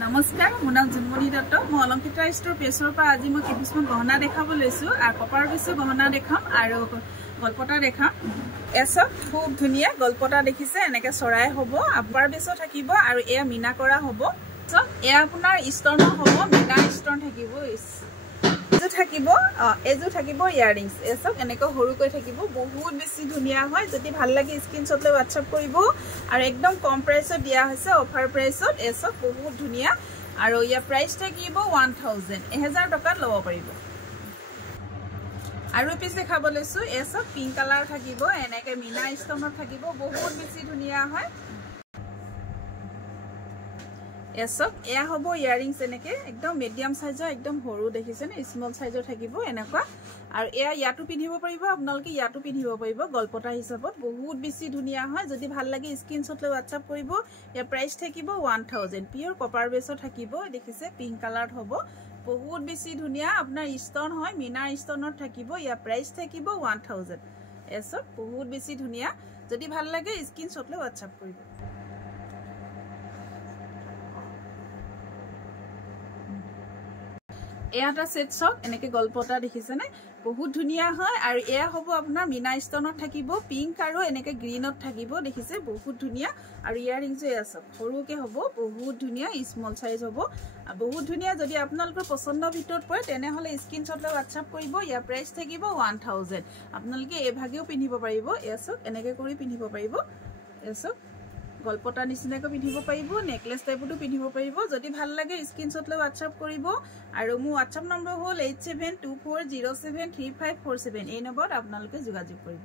নমস্কাৰ মোৰ নাম জুনমণি দত্ত মই অলংকিতা ষ্টৰ পেছৰ পৰা আজি মই কিছুমান গহনা দেখাব লৈছো আৰু কপাৰ বেছো গহনা দেখাম আৰু গলপটা দেখাম এসব খুব ধুনিয়া গলপটা দেখিছে এনেকে চৰাই হ'ব আপাৰ বেছো থাকিব আৰু এয়া মিনা কৰা হ'ব সব এয়া আপোনাৰ ষ্টৰ্ণ হ'ব মিনা ষ্টৰ্ণ থাকিব এজু থাকিব ইয়াৰিংস এসব এনেকৈ হৰু কৈ থাকিব বহুত বেছি ধুনিয়া হয় যদি ভাল লাগে স্ক্ৰিনশ্বট লৈ WhatsApp কৰিব আৰু একদম কম প্ৰাইসত দিয়া হৈছে অফাৰ প্ৰাইসত এসব বহুত ধুনিয়া আৰু ইয়া প্ৰাইস থাকিব 1000 টকাত লব পাৰিব আৰু পিছ দেখাব লৈছো এসব পিংক কালাৰ থাকিব এনেকৈ মিনা ষ্টৰ্ণত থাকিব বহুত বেছি ধুনিয়া হয় এসব এয়া হ'ব ইয়াৰিংস এনেকে একদম মিডিয়াম সাইজৰ একদম হৰু দেখিছে নে স্মল সাইজৰ থাকিব এনেকুৱা আৰু এয়া ইয়াটো পিন্ধিব পাৰিব আপোনালোকে ইয়াটো পিন্ধিব পাৰিব গলপটা হিচাপত বহুত বেছি ধুনিয়া হয় যদি ভাল লাগে স্ক্ৰিনশ্বট লৈ WhatsApp কৰিব ইয়া প্ৰাইস থাকিব 1000 পিওৰ কপাৰ বেছৰ থাকিব দেখিছে পিংক কালাৰত হ'ব বহুত বেছি ধুনিয়া আপোনাৰ ষ্টৰ্ণ হয় মিনা ষ্টৰ্ণত থাকিব ইয়া প্ৰাইস থাকিব 1000 এসব বহুত বেছি ধুনিয়া যদি ভাল লাগে স্ক্ৰিনশ্বট লৈ WhatsApp কৰিব এটা সেট সক এনেকে গলপটা দেখিছে নে বহুত ধুনিয়া হয় আৰু এয়া হ'ব আপোনাৰ মিনা ষ্টৰ্ণত থাকিব পিংক আৰু এনেকে গ্ৰীনত থাকিব দেখিছে বহুত ধুনিয়া আৰু ইয়াৰিংস এয়া সব সৰুকে হ'ব বহুত ধুনিয়া স্মল সাইজ হ'ব বহুত ধুনিয়া যদি আপোনালোকৰ পছন্দৰ ভিতৰত পৰে তেনে হলে স্ক্ৰিনশ্বট লৈ WhatsApp কৰিব ইয়া প্ৰাইস থাকিব 1000 আপোনালোকে এই ভাগেও পিন্ধিব পাৰিব এয়া সব এনেকে কৰি পিন্ধিব পাৰিব এয়া সব গলপটা নিচিনাকৈ পিন্ধিব পাৰিব নেকলেস টাইপটো পিন্ধিব পাৰিব যদি ভাল লাগে স্ক্ৰিনশ্বট লৈ WhatsApp কৰিব আৰু মোৰ WhatsApp নম্বৰ হ'ল 8724073547 এই নম্বৰত আপোনালোকে যোগাযোগ কৰিব